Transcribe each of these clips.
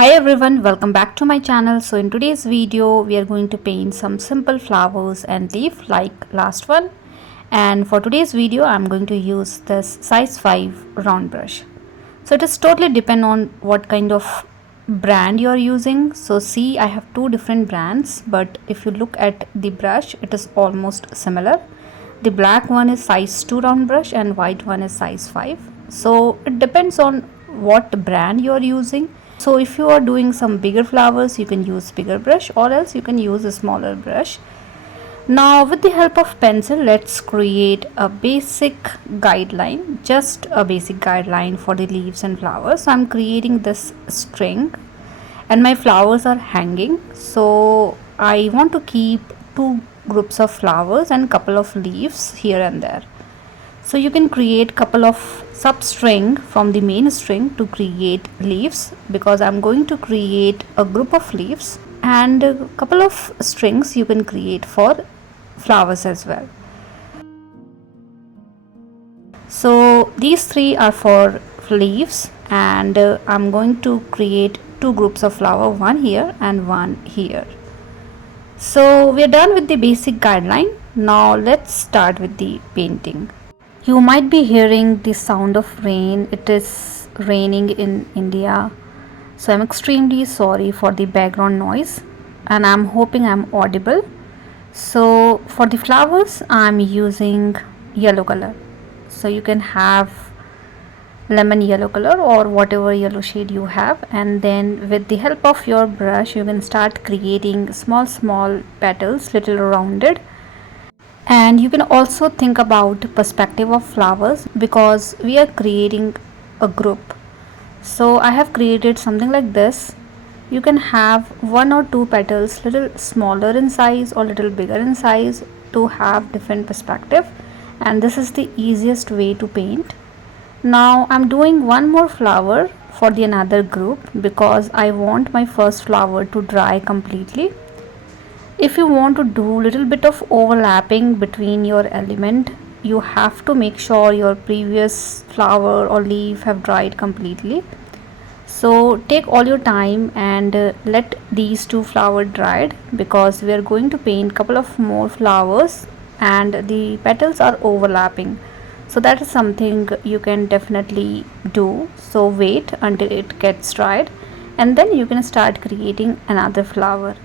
Hi everyone, welcome back to my channel. So in today's video we are going to paint some simple flowers and leaf like last one, and for today's video I'm going to use this size 5 round brush. So it is totally depend on what kind of brand you are using. So see, I have two different brands, but if you look at the brush it is almost similar. The black one is size 2 round brush and white one is size 5. So it depends on what brand you are using. So if you are doing some bigger flowers you can use bigger brush, or else you can use a smaller brush. Now with the help of pencil, let's create a basic guideline, just a basic guideline for the leaves and flowers. So I'm creating this string and my flowers are hanging, so I want to keep two groups of flowers and couple of leaves here and there. So you can create couple of substring from the main string to create leaves, because I'm going to create a group of leaves, and a couple of strings you can create for flowers as well. So these three are for leaves, and I'm going to create two groups of flower, one here and one here. So we are done with the basic guideline. Now let's start with the painting. You might be hearing the sound of rain. It is raining in India, so I'm extremely sorry for the background noise, and I'm hoping I'm audible. So for the flowers I'm using yellow color, so you can have lemon yellow color or whatever yellow shade you have, and then with the help of your brush you can start creating small petals, little rounded. And you can also think about perspective of flowers, because we are creating a group. So I have created something like this. You can have one or two petals little smaller in size or little bigger in size to have different perspective, and this is the easiest way to paint. Now I'm doing one more flower for the another group, because I want my first flower to dry completely. If you want to do little bit of overlapping between your element, you have to make sure your previous flower or leaf have dried completely. So take all your time and let these two flowers dried, because we are going to paint couple of more flowers and the petals are overlapping. So that is something you can definitely do. So wait until it gets dried and then you can start creating another flower.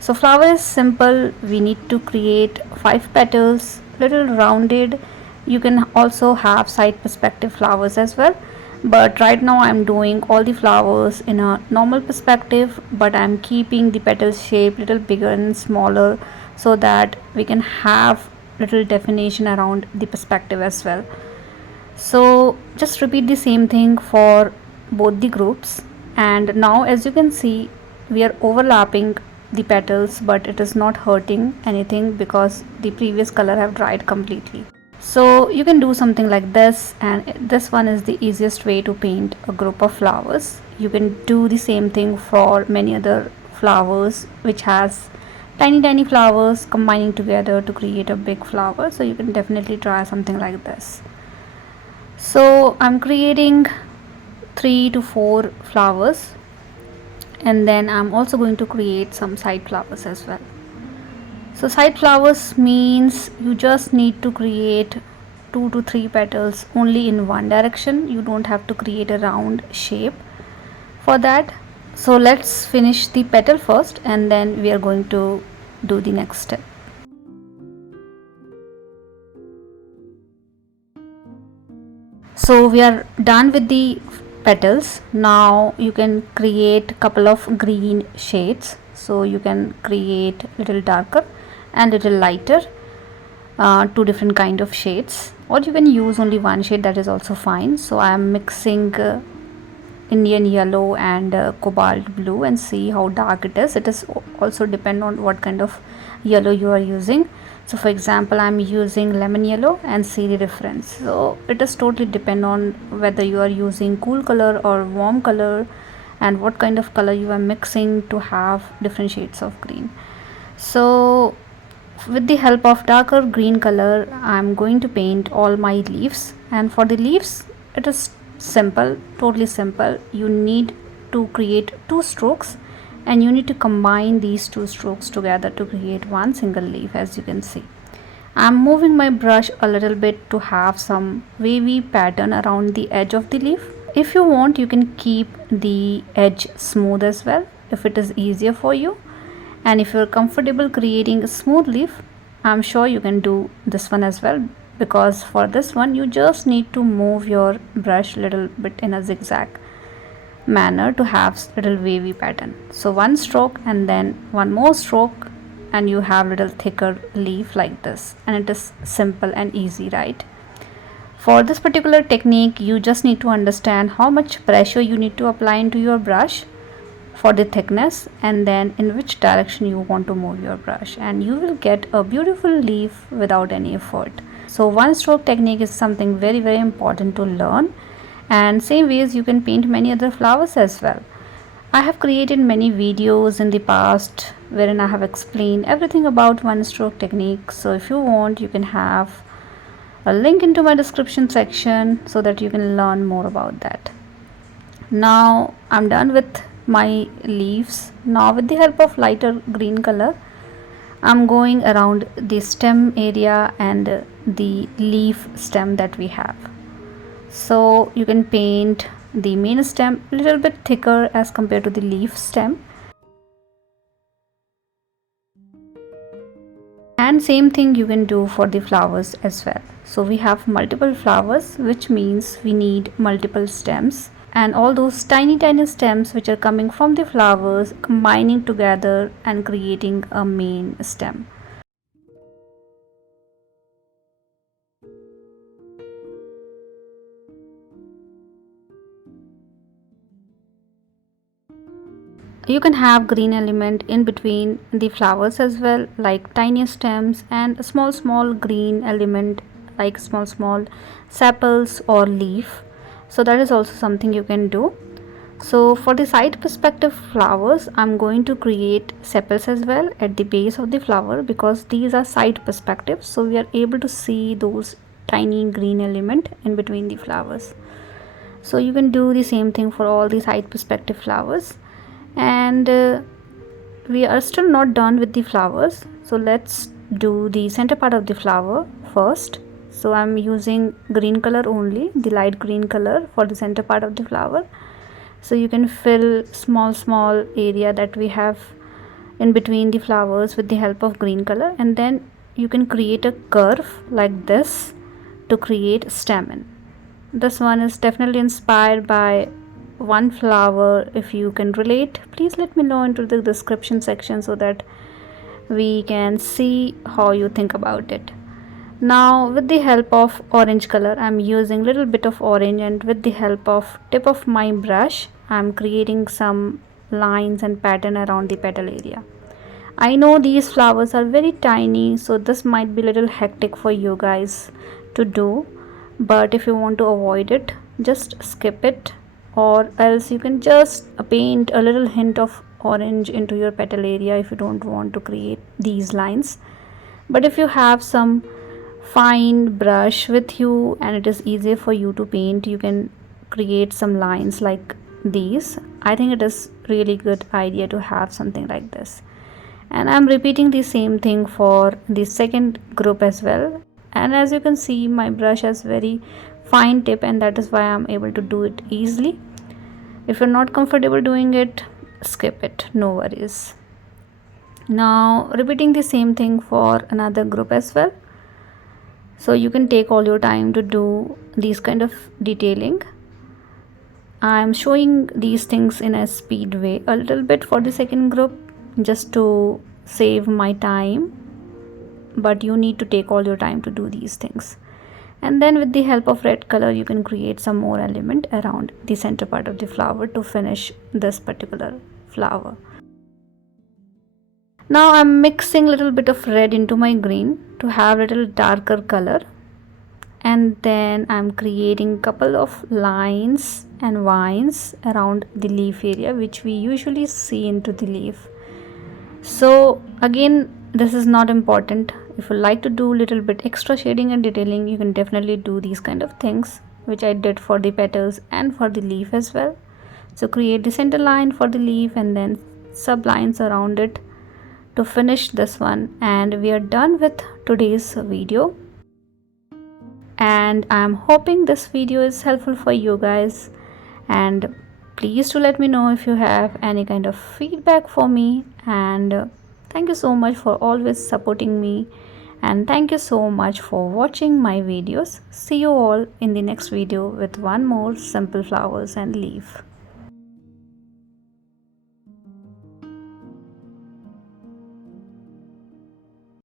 So flower is simple. We need to create 5 petals, little rounded. You can also have side perspective flowers as well, but right now I'm doing all the flowers in a normal perspective, but I'm keeping the petal shape little bigger and smaller, so that we can have little definition around the perspective as well. So just repeat the same thing for both the groups, and now as you can see we are overlapping the petals, but it is not hurting anything because the previous color have dried completely. So you can do something like this, and this one is the easiest way to paint a group of flowers. You can do the same thing for many other flowers which has tiny flowers combining together to create a big flower. So you can definitely try something like this. So I'm creating 3 to 4 flowers, and then I'm also going to create some side flowers as well. So side flowers means you just need to create 2 to 3 petals only in one direction. You don't have to create a round shape for that. So let's finish the petal first and then we are going to do the next step. So we are done with the petals. Now you can create couple of green shades. So you can create little darker and little lighter, two different kind of shades, or you can use only one shade, that is also fine. So I am mixing Indian yellow and cobalt blue, and see how dark it is. It is also depend on what kind of yellow you are using. So for example I'm using lemon yellow, and see the difference. So it is totally depend on whether you are using cool color or warm color, and what kind of color you are mixing to have different shades of green. So with the help of darker green color I'm going to paint all my leaves, and for the leaves it is simple, totally simple. You need to create two strokes, and you need to combine these two strokes together to create one single leaf. As you can see, I'm moving my brush a little bit to have some wavy pattern around the edge of the leaf. If you want, you can keep the edge smooth as well if it is easier for you, and if you're comfortable creating a smooth leaf, I'm sure you can do this one as well, because for this one you just need to move your brush little bit in a zigzag manner to have little wavy pattern. So one stroke and then one more stroke, and you have little thicker leaf like this, and it is simple and easy, right? For this particular technique, you just need to understand how much pressure you need to apply into your brush for the thickness, and then in which direction you want to move your brush, and you will get a beautiful leaf without any effort. So one stroke technique is something very important to learn, and same ways you can paint many other flowers as well. I have created many videos in the past wherein I have explained everything about one stroke technique, so if you want, you can have a link into my description section so that you can learn more about that. Now I'm done with my leaves. Now with the help of lighter green color, I'm going around the stem area and the leaf stem that we have. So you can paint the main stem a little bit thicker as compared to the leaf stem, and same thing you can do for the flowers as well. So we have multiple flowers, which means we need multiple stems, and all those tiny stems which are coming from the flowers combining together and creating a main stem. You can have green element in between the flowers as well, like tiny stems, and a small green element like small sepals or leaf. So that is also something you can do. So for the side perspective flowers, I'm going to create sepals as well at the base of the flower, because these are side perspectives, so we are able to see those tiny green element in between the flowers. So you can do the same thing for all the side perspective flowers. And we are still not done with the flowers, so let's do the center part of the flower first. So I'm using green color only, the light green color, for the center part of the flower. So you can fill small area that we have in between the flowers with the help of green color, and then you can create a curve like this to create stamen. This one is definitely inspired by one flower. If you can relate, please let me know into the description section so that we can see how you think about it. Now with the help of orange color, I'm using little bit of orange, and with the help of tip of my brush, I'm creating some lines and pattern around the petal area. I know these flowers are very tiny, so this might be a little hectic for you guys to do, but if you want to avoid it, just skip it, or else you can just paint a little hint of orange into your petal area if you don't want to create these lines. But if you have some fine brush with you and it is easier for you to paint, you can create some lines like these. I think it is really good idea to have something like this, and I'm repeating the same thing for the second group as well. And as you can see, my brush has very fine tip, and that is why I'm able to do it easily. If you're not comfortable doing it, skip it, no worries. Now repeating the same thing for another group as well. So you can take all your time to do these kind of detailing. I'm showing these things in a speed way a little bit for the second group just to save my time, but you need to take all your time to do these things. And then with the help of red color, you can create some more element around the center part of the flower to finish this particular flower. Now I'm mixing little bit of red into my green to have little darker color, and then I'm creating couple of lines and vines around the leaf area, which we usually see into the leaf. So again, this is not important. If you like to do little bit extra shading and detailing, you can definitely do these kind of things, which I did for the petals and for the leaf as well. So create the center line for the leaf and then sub lines around it to finish this one, and we are done with today's video. And I'm hoping this video is helpful for you guys, and please do let me know if you have any kind of feedback for me. And thank you so much for always supporting me, and thank you so much for watching my videos. See you all in the next video with one more simple flowers and leaf.